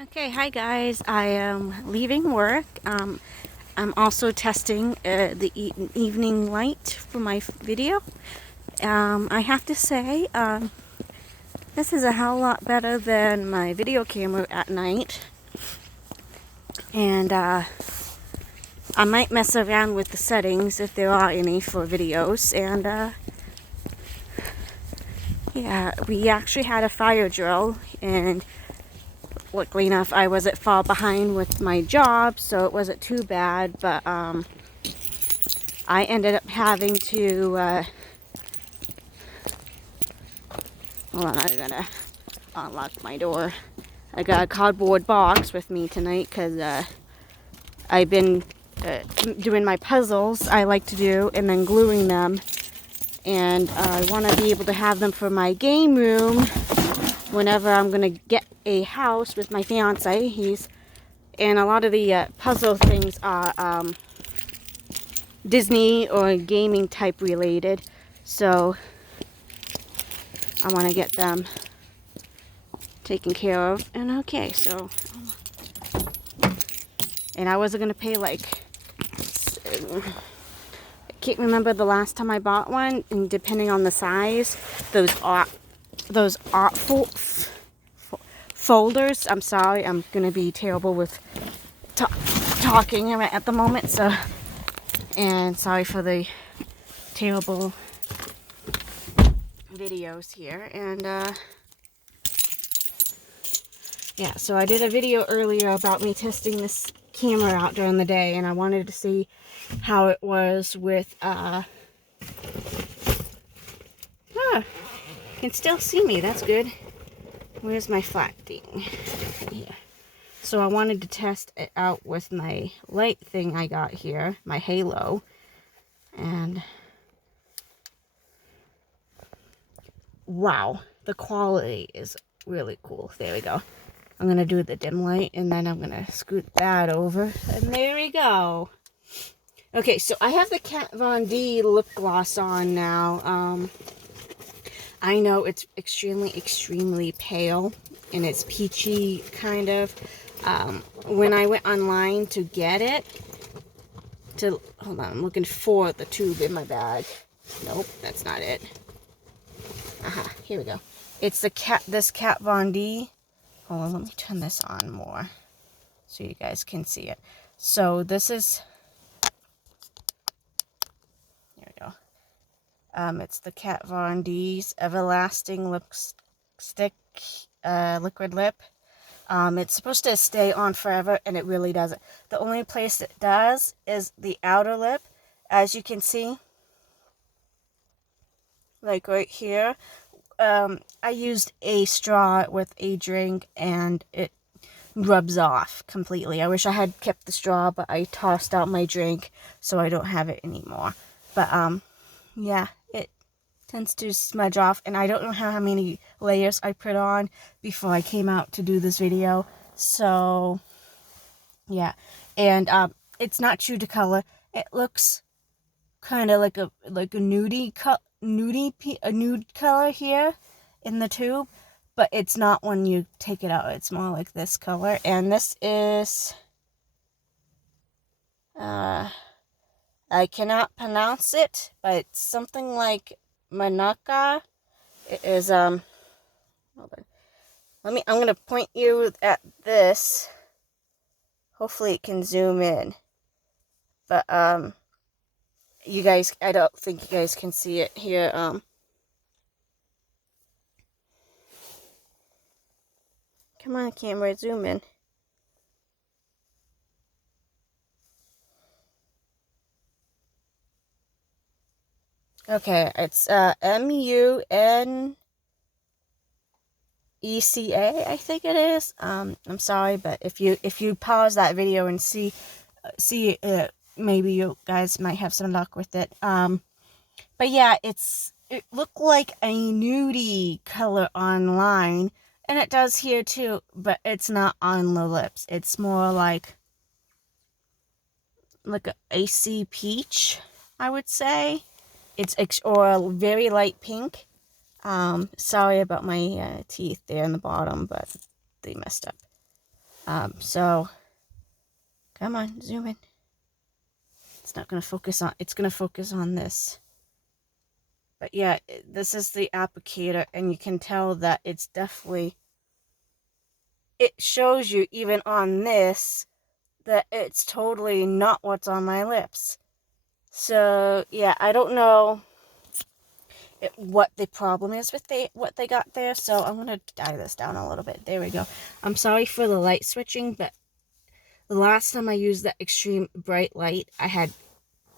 Okay, hi guys. I am leaving work. I'm also testing the evening light for my video. I have to say, this is a hell lot better than my video camera at night. And I might mess around with the settings if there are any for videos. And yeah, we actually had a fire drill, and luckily enough, I wasn't far behind with my job, so it wasn't too bad. But I ended up having to, hold on, I gotta unlock my door. I got a cardboard box with me tonight because I've been doing my puzzles I like to do and then gluing them. And I want to be able to have them for my game room whenever I'm going to get a house with my fiance. And a lot of the puzzle things are Disney or gaming type related. So I want to get them taken care of. And okay, so, and I wasn't going to pay like, I can't remember the last time I bought one, and depending on the size, those folders. I'm sorry, I'm gonna be terrible with talking at the moment. So, and sorry for the terrible videos here. And yeah, so I did a video earlier about me testing this camera out during the day, and I wanted to see how it was with you can still see me, that's good. Where's my flat thing? Yeah. So I wanted to test it out with my light thing I got here, my halo. And wow, the quality is really cool. There we go. I'm going to do the dim light, and then I'm going to scoot that over. And there we go. Okay, so I have the Kat Von D lip gloss on now. I know it's extremely pale, and it's peachy kind of. When I went online to get it, hold on, I'm looking for the tube in my bag. Nope, that's not it. Aha, here we go. It's this Kat Von D. Hold on, let me turn this on more so you guys can see it. So this is, here we go. It's the Kat Von D's Everlasting Lipstick Liquid Lip. It's supposed to stay on forever, and it really doesn't. The only place it does is the outer lip, as you can see, like right here. I used a straw with a drink, and it rubs off completely. I wish I had kept the straw, but I tossed out my drink, so I don't have it anymore. But yeah, it tends to smudge off, and I don't know how many layers I put on before I came out to do this video. So yeah, and it's not true to color. It looks kind of like a nude color here in the tube, but it's not when you take it out. It's more like this color. And this is I cannot pronounce it, but it's something like Manaka. It is hold on. I'm gonna point you at this. Hopefully it can zoom in. But you guys, I don't think you guys can see it here. Come on, camera, zoom in. Okay, it's MUNECA, I think it is. I'm sorry, but if you pause that video and see maybe you guys might have some luck with it. But yeah, it looked like a nudie color online, and it does here too, but it's not on the lips. It's more like a icy peach, I would say. Or a very light pink. Sorry about my teeth there in the bottom, but they messed up. So come on, zoom in. It's not gonna focus on. It's gonna focus on this. But yeah, this is the applicator, and you can tell that it's definitely. It shows you even on this that it's totally not what's on my lips. So yeah, I don't know what the problem is with what they got there. So I'm gonna dial this down a little bit. There we go. I'm sorry for the light switching, but the last time I used that extreme bright light, I had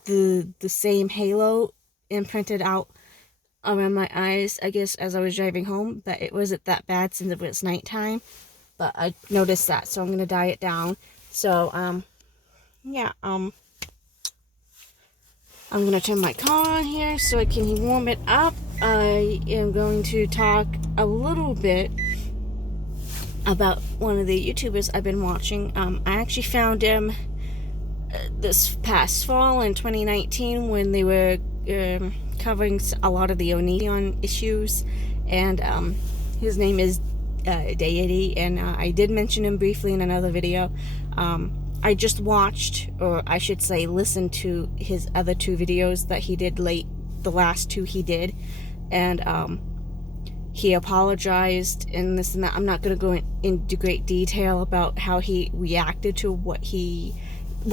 the same halo imprinted out around my eyes, I guess, as I was driving home, but it wasn't that bad since it was nighttime. But I noticed that, so I'm gonna dye it down. So yeah, I'm gonna turn my car on here so I can warm it up. I am going to talk a little bit about one of the YouTubers I've been watching. I actually found him this past fall in 2019 when they were covering a lot of the Onion issues, and his name is Deity, and I did mention him briefly in another video. I just watched, or I should say listened to his other 2 videos that he did the last 2 he did, and he apologized and this and that. I'm not going to go into great detail about how he reacted to what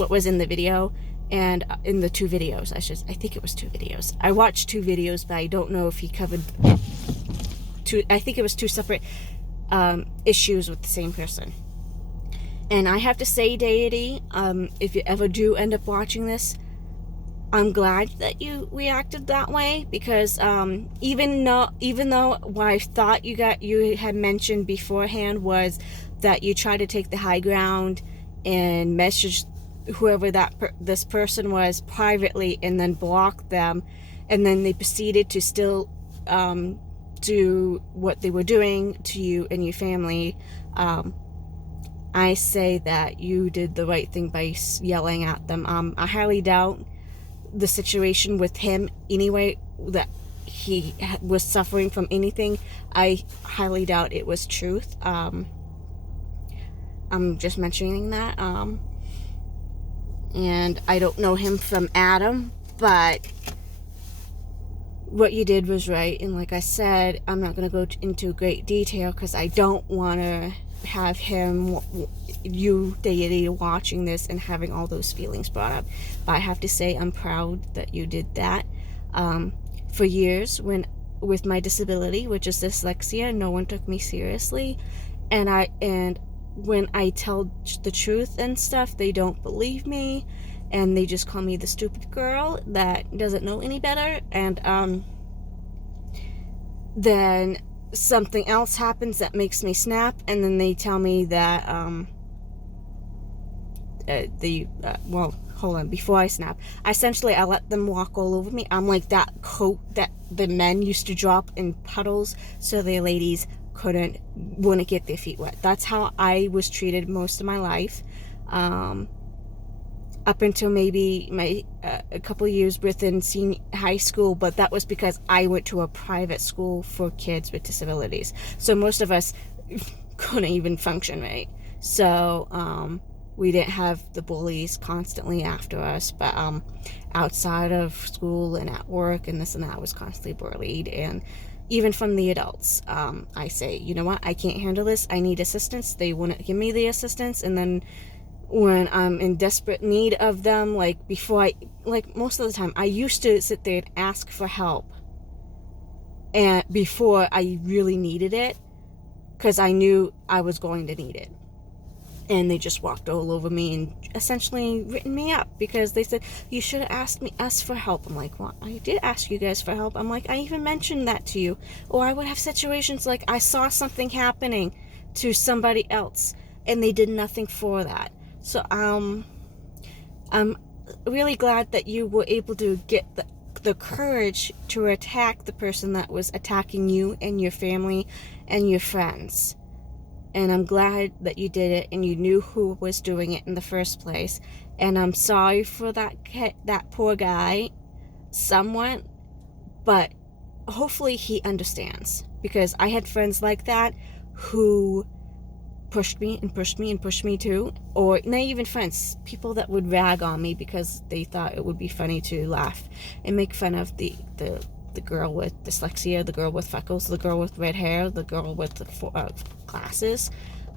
was in the video, and in the 2 videos. I think it was 2 videos. I watched 2 videos, but I don't know if he covered I think it was 2 separate issues with the same person. And I have to say, Deity, if you ever do end up watching this, I'm glad that you reacted that way, because even though what I thought you had mentioned beforehand was that you tried to take the high ground and message whoever this person was privately and then block them, and then they proceeded to still do what they were doing to you and your family. I say that you did the right thing by yelling at them. I highly doubt the situation with him anyway, that he was suffering from anything. I highly doubt it was truth. I'm just mentioning that. And I don't know him from Adam, but what you did was right. And like I said, I'm not going to go into great detail because I don't want to have you, Deity, watching this and having all those feelings brought up. But I have to say, I'm proud that you did that. For years, with my disability, which is dyslexia, no one took me seriously, and when I tell the truth and stuff, they don't believe me, and they just call me the stupid girl that doesn't know any better. And then something else happens that makes me snap, and then they tell me that well, hold on, before I snap, I let them walk all over me. I'm like that coat that the men used to drop in puddles so the ladies wouldn't get their feet wet. That's how I was treated most of my life, up until maybe a couple of years within high school, but that was because I went to a private school for kids with disabilities, so most of us couldn't even function right. So we didn't have the bullies constantly after us, but outside of school and at work and this and that, I was constantly bullied. And even from the adults, I say, you know what, I can't handle this, I need assistance. They wouldn't give me the assistance, and then when I'm in desperate need of them, like most of the time, I used to sit there and ask for help, and before I really needed it, because I knew I was going to need it. And they just walked all over me and essentially written me up, because they said, you should have asked us for help. I'm like, well, I did ask you guys for help. I'm like, I even mentioned that to you. Or I would have situations like I saw something happening to somebody else and they did nothing for that. So I'm really glad that you were able to get the courage to attack the person that was attacking you and your family and your friends. And I'm glad that you did it, and you knew who was doing it in the first place. And I'm sorry for that poor guy somewhat, but hopefully he understands, because I had friends like that who pushed me and pushed me and pushed me too. Or not even friends, people that would rag on me because they thought it would be funny to laugh and make fun of the girl with dyslexia, the girl with freckles, the girl with red hair, the girl with glasses,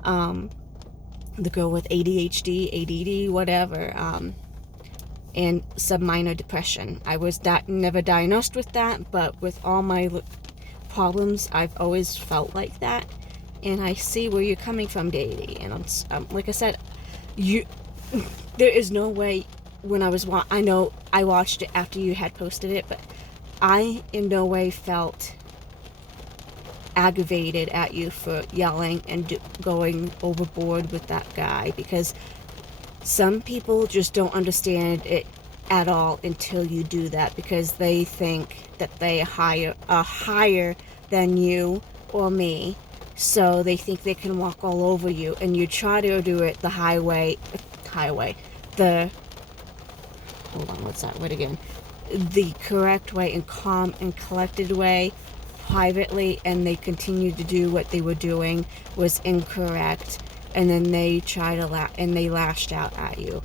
the girl with ADHD, ADD, whatever, and some minor depression. I was never diagnosed with that, but with all my problems, I've always felt like that. And I see where you're coming from, deity. And like I said, there is no way when I know I watched it after you had posted it, but I in no way felt aggravated at you for yelling and going overboard with that guy, because some people just don't understand it at all until you do that, because they think that they are higher than you or me, so they think they can walk all over you, and you try to do it the the correct way and calm and collected way, privately, and they continued to do what they were doing was incorrect, and then they they lashed out at you.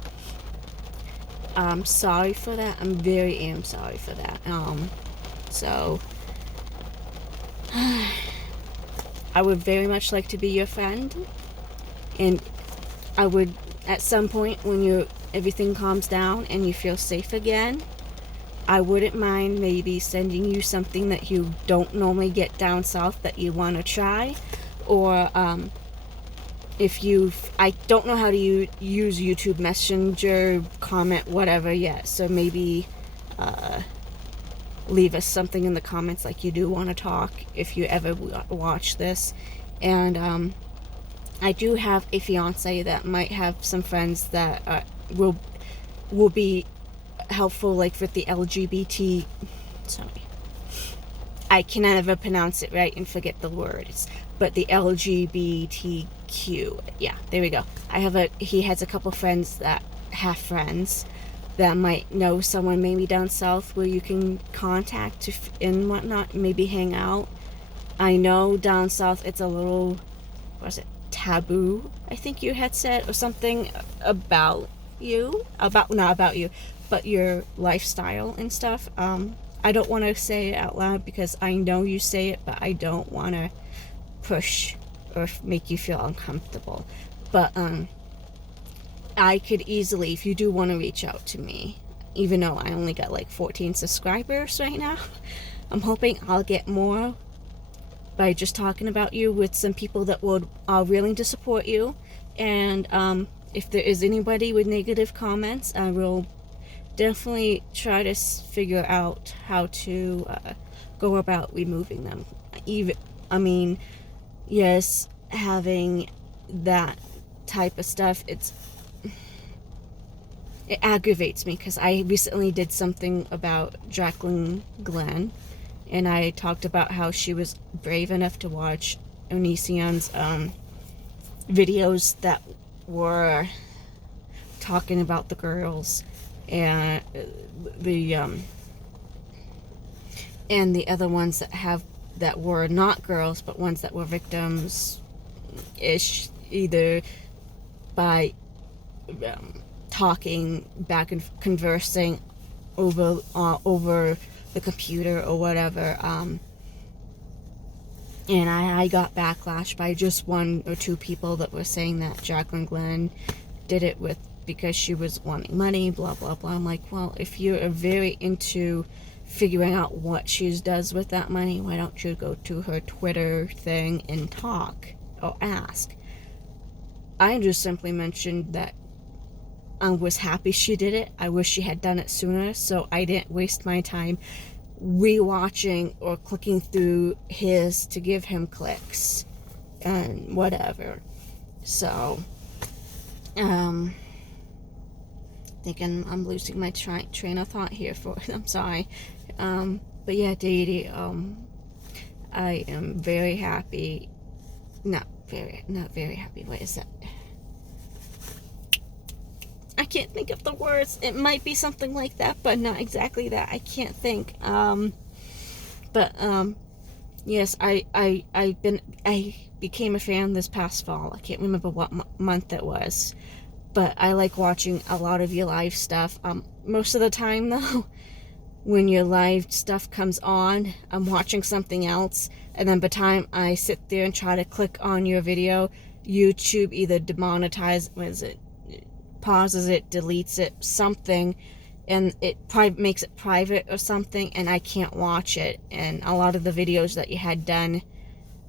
I'm sorry for that. I'm very sorry for that. So I would very much like to be your friend, and I would, at some point when everything calms down and you feel safe again, I wouldn't mind maybe sending you something that you don't normally get down south that you want to try, or I don't know how to use YouTube Messenger, comment, whatever yet, so maybe leave us something in the comments like you do want to talk if you ever watch this. And I do have a fiance that might have some friends that will be helpful, like with the LGBT, sorry, I can never pronounce it right and forget the words, but the LGBTQ, yeah, there we go. He has a couple friends that might know someone maybe down south where you can contact and whatnot, maybe hang out. I know down south it's a little, taboo, I think you had said, or something about you, not about you, but your lifestyle and stuff. I don't want to say it out loud because I know you say it, but I don't want to push or make you feel uncomfortable. But I could easily, if you do want to reach out to me, even though I only got like 14 subscribers right now, I'm hoping I'll get more by just talking about you with some people that are willing to support you. And if there is anybody with negative comments, I will definitely try to figure out how to go about removing them. Yes, having that type of stuff, it aggravates me, because I recently did something about Jacqueline Glenn, and I talked about how she was brave enough to watch Onision's videos that were talking about the girls and the other ones that were not girls, but ones that were victims ish, either by talking back and conversing over the computer or whatever, and I got backlash by just one or two people that were saying that Jacqueline Glenn did it because she was wanting money, blah blah blah. I'm like, well, if you're very into figuring out what she does with that money, why don't you go to her Twitter thing and talk or ask? I just simply mentioned that I was happy she did it. I wish she had done it sooner, so I didn't waste my time rewatching or clicking through his to give him clicks and whatever. So I think I'm losing my train of thought here I'm sorry. But yeah, deity, I am very happy. Not very happy. What is that? I can't think of the words. It might be something like that, but not exactly that. I can't think. But Yes, I became a fan this past fall. I can't remember what month it was, but I like watching a lot of your live stuff. Most of the time though, when your live stuff comes on, I'm watching something else, and then by the time I sit there and try to click on your video, YouTube either pauses it, deletes it, something, and it makes it private or something, and I can't watch it. And a lot of the videos that you had done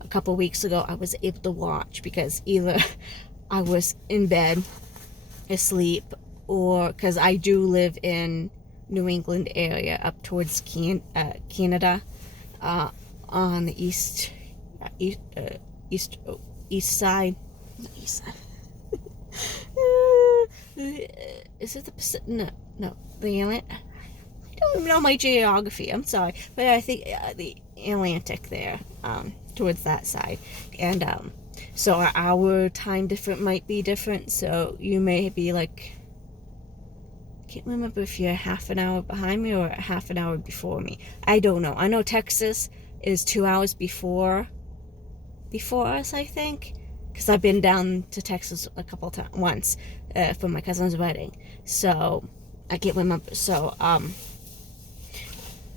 a couple weeks ago, I was able to watch because either I was in bed asleep, or because I do live in New England area up towards Canada, on the east side. Not east side. Is it the Pacific? No, the Atlantic. I don't even know my geography. I'm sorry, but I think the Atlantic there, towards that side, and so our time difference might be different. So you may be like, can't remember if you're half an hour behind me or half an hour before me. I don't know. I know Texas is 2 hours before us, I think, because I've been down to Texas a couple times once for my cousin's wedding. So I can't remember. So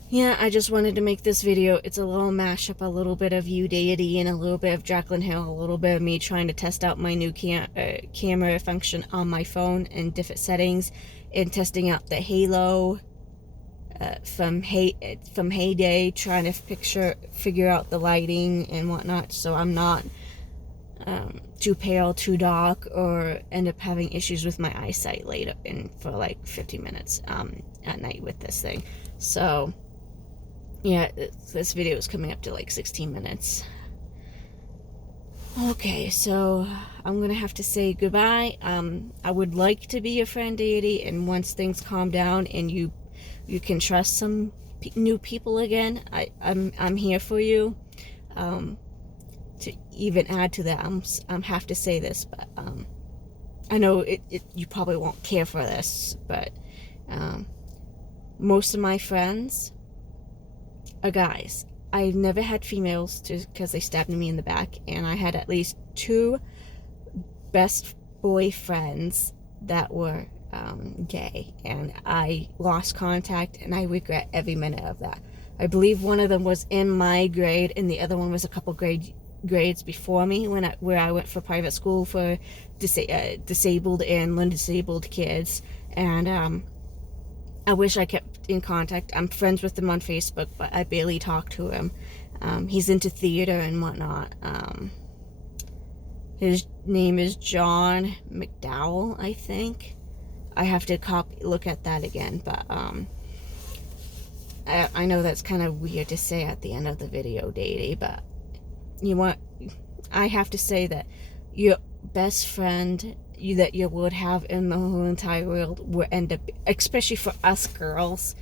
yeah, I just wanted to make this video. It's a little mashup, a little bit of you, Deity, and a little bit of Jacqueline Hill, a little bit of me trying to test out my new camera function on my phone and different settings, and testing out the halo from Heyday, trying to figure out the lighting and whatnot, so I'm not too pale, too dark, or end up having issues with my eyesight later for like 15 minutes at night with this thing. So yeah, this video is coming up to like 16 minutes. Okay, so I'm gonna have to say goodbye. I would like to be your friend, Deity, and once things calm down and you can trust some new people again, I'm here for you. To even add to that, I'm have to say this, but I know you probably won't care for this, but most of my friends are guys. I've never had females because they stabbed me in the back, and I had at least 2 best boyfriends that were gay, and I lost contact, and I regret every minute of that. I believe one of them was in my grade, and the other one was a couple grades before me, where I went for private school for disabled and non-disabled kids, and I wish I kept in contact. I'm friends with him on Facebook, but I barely talk to him. He's into theater and whatnot. His name is John McDowell, I think. I have to look at that again, but I know that's kind of weird to say at the end of the video, Deity, but I have to say that your best friend that you would have in the whole entire world would end up, especially for us girls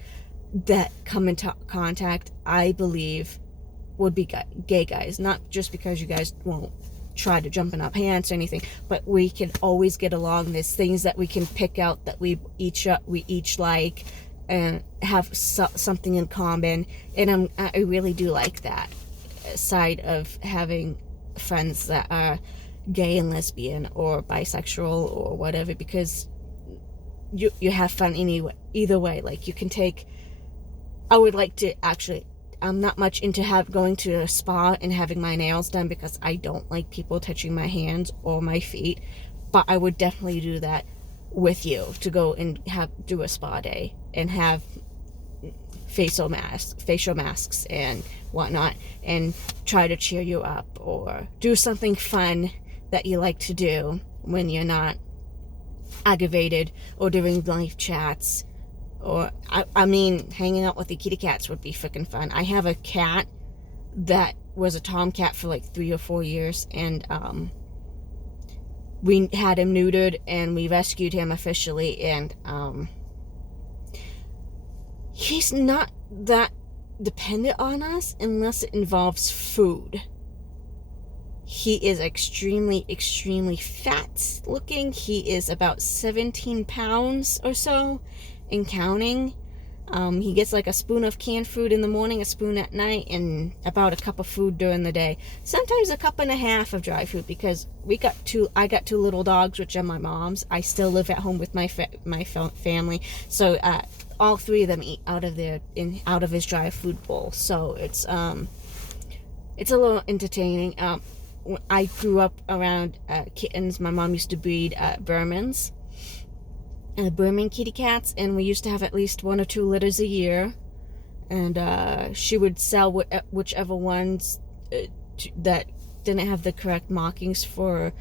that come into contact, I believe would be gay guys. Not just because you guys won't try to jump in our pants or anything, but we can always get along. There's things that we can pick out that we each like and have something in common, and I really do like that side of having friends that are gay and lesbian or bisexual or whatever, because you have fun either way. Like, you can take, I would like to actually, I'm not much into going to a spa and having my nails done because I don't like people touching my hands or my feet, but I would definitely do that with you, to go and do a spa day and have facial masks and whatnot, and try to cheer you up or do something fun that you like to do when you're not aggravated, or doing live chats, or I mean, hanging out with the kitty cats would be freaking fun. I have a cat that was a tomcat for like 3 or 4 years, and we had him neutered and we rescued him officially, and he's not that dependent on us unless it involves food. He is extremely, extremely fat looking. He is about 17 pounds or so and counting. He gets like a spoon of canned food in the morning, a spoon at night, and about a cup of food during the day. Sometimes a cup and a half of dry food, because I got two little dogs, which are my mom's. I still live at home with my family, so all three of them eat out of his dry food bowl. So it's a little entertaining. I grew up around kittens. My mom used to breed Burmans. Burman kitty cats, and we used to have at least 1 or 2 litters a year, and she would sell whichever ones that didn't have the correct markings for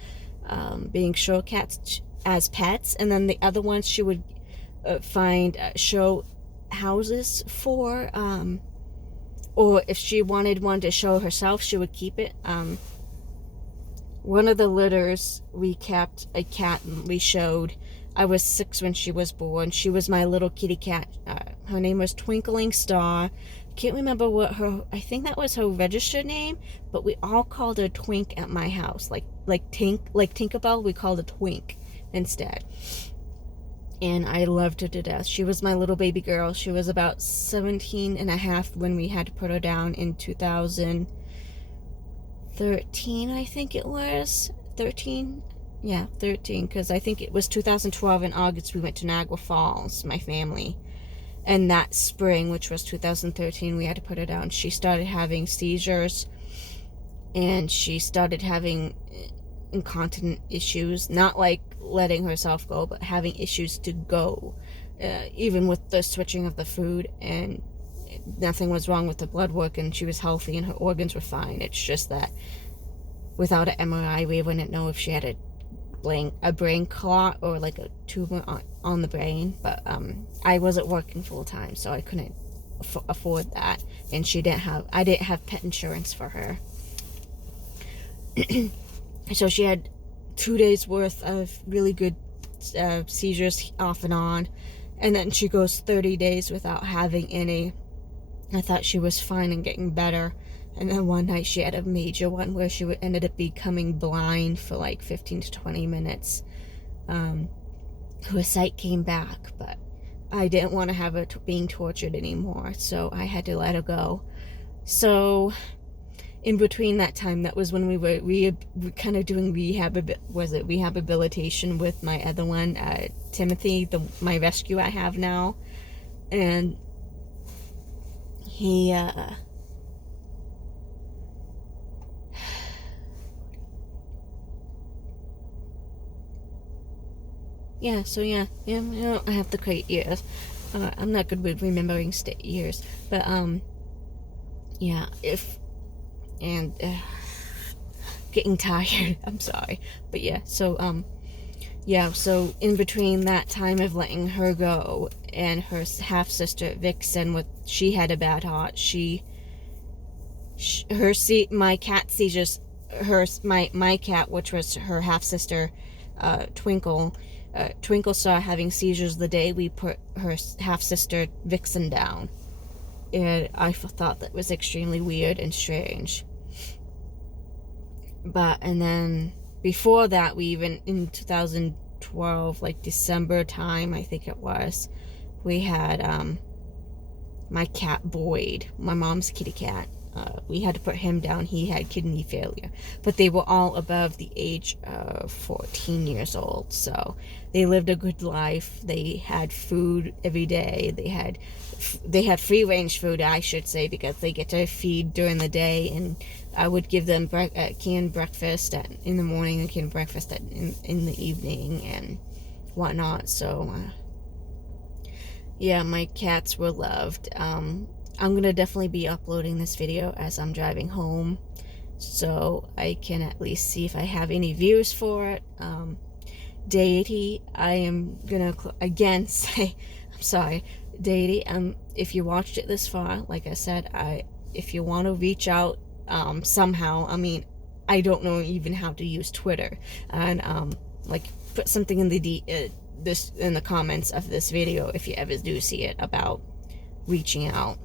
being show cats as pets, and then the other ones she would find show houses for, or if she wanted one to show herself, she would keep it. One of the litters, we kept a cat and we showed. I was 6 when she was born. She was my little kitty cat. Her name was Twinkling Star. Can't remember I think that was her registered name, but we all called her Twink at my house. Like Tinkerbell, we called her Twink instead. And I loved her to death. She was my little baby girl. She was about 17 and a half when we had to put her down in 2013, I think it was. 13? Yeah, 13, because I think it was 2012 in August we went to Niagara Falls, my family. And that spring, which was 2013, we had to put her down. She started having seizures, and she started having incontinent issues. Not like letting herself go, but having issues to go. Even with the switching of the food, and nothing was wrong with the blood work, and she was healthy and her organs were fine. It's just that without an MRI, we wouldn't know if she had a brain clot or like a tumor on the brain, but I wasn't working full time, so I couldn't afford that, and I didn't have pet insurance for her. So she had 2 days worth of really good seizures off and on, and then she goes 30 days without having any. I thought she was fine and getting better. And then one night she had a major one where she ended up becoming blind for like 15 to 20 minutes. Her sight came back, but I didn't want to have her being tortured anymore, so I had to let her go. So in between that time, that was when we were kind of doing rehabilitation with my other one, Timothy, my rescue I have now. And he yeah, so yeah, I have the great years. I'm not good with remembering years, but yeah, getting tired. I'm sorry, but yeah. So so in between that time of letting her go and her half sister Vixen, she had a bad heart. My cat seizures. My cat, which was her half sister, Twinkle. Twinkle started having seizures the day we put her half-sister Vixen down. And I thought that was extremely weird and strange. And then before that, we even, in 2012, like December time, I think it was, we had my cat Boyd, my mom's kitty cat. We had to put him down. He had kidney failure, but they were all above the age of 14 years old, so they lived a good life. They had food every day. They had free range food, I should say, because they get to feed during the day, and I would give them canned breakfast in the morning and canned breakfast in the evening and whatnot. So yeah, my cats were loved. I'm going to definitely be uploading this video as I'm driving home, so I can at least see if I have any views for it. Deity, I am going to again say, I'm sorry, Deity, if you watched it this far, like I said, if you want to reach out somehow, I mean, I don't know even how to use Twitter, and like put something in in the comments of this video if you ever do see it about reaching out.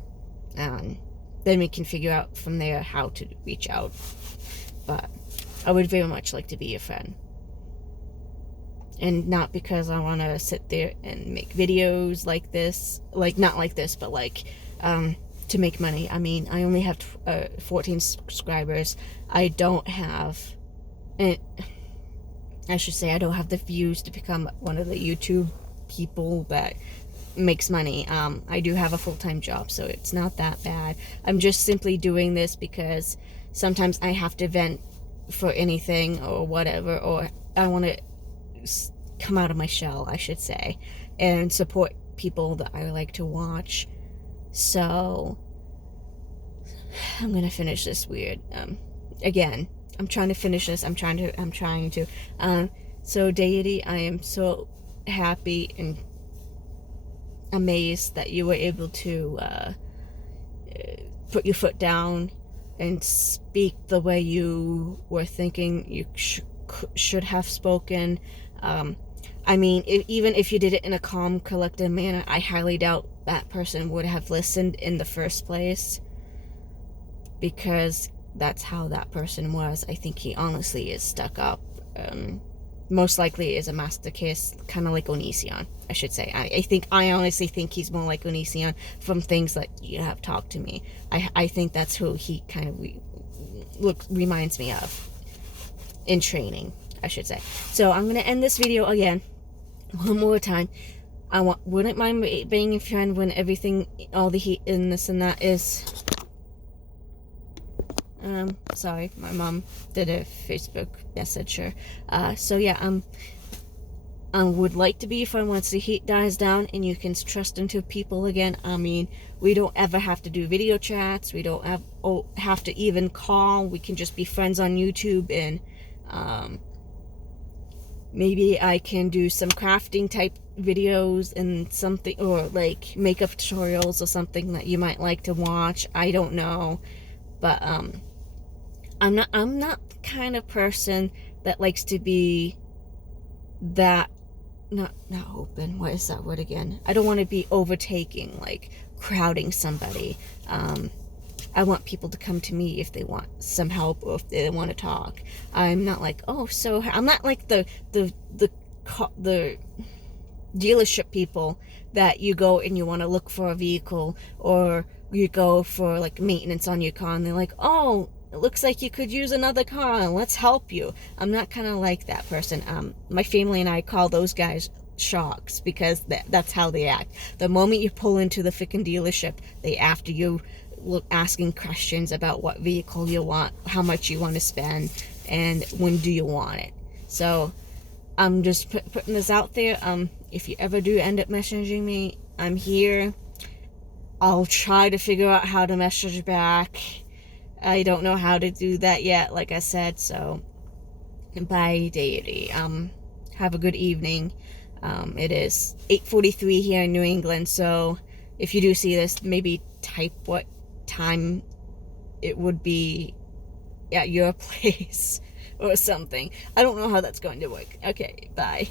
Then we can figure out from there how to reach out. But I would very much like to be your friend. and not because I want to sit there and make videos like this, like not like this, but like to make money. I mean, I only have 14 subscribers. I don't have, I should say, I don't have the views to become one of the YouTube people that makes money. I do have a full-time job, so it's not that bad. I'm just simply doing this because sometimes I have to vent for anything or whatever, or I want to come out of my shell, I should say, and support people that I like to watch. So I'm gonna finish this weird. Again, I'm trying to finish this. I'm trying to. So deity, I am so happy and amazed that you were able to put your foot down and speak the way you were thinking you should have spoken. I mean, even if you did it in a calm, collected manner, I highly doubt that person would have listened in the first place, because that's how that person was. I think he honestly is stuck up. Most likely is a masochist, kind of like Onision, I should say. I honestly think he's more like Onision from things that you have talked to me. I think that's who he kind of reminds me of in training, I should say. So I'm gonna end this video again one more time. Wouldn't mind being your friend when everything, all the heat in this and that is. Sorry, my mom did a Facebook message her. So yeah, I would like to be your friend once the heat dies down and you can trust into people again. I mean, we don't ever have to do video chats. We don't have to even call. We can just be friends on YouTube, and maybe I can do some crafting type videos and something, or like makeup tutorials or something that you might like to watch. I don't know, but I'm not the kind of person that likes to be that not open. What is that word again? I don't want to be overtaking, like crowding somebody. I want people to come to me if they want some help or if they want to talk. I'm not like, oh, so I'm not like the dealership people that you go and you want to look for a vehicle, or you go for like maintenance on your car and they're like, oh, it looks like you could use another car, let's help you. I'm not kind of like that person. My family and I call those guys sharks, because that's how they act. The moment you pull into the freaking dealership, they after you, asking questions about what vehicle you want, how much you want to spend, and when do you want it. So I'm just putting this out there. If you ever do end up messaging me, I'm here. I'll try to figure out how to message back. I don't know how to do that yet, like I said. So bye, deity. Have a good evening. It is 8:43 here in New England, so if you do see this, maybe type what time it would be at your place or something. I don't know how that's going to work. Okay, bye.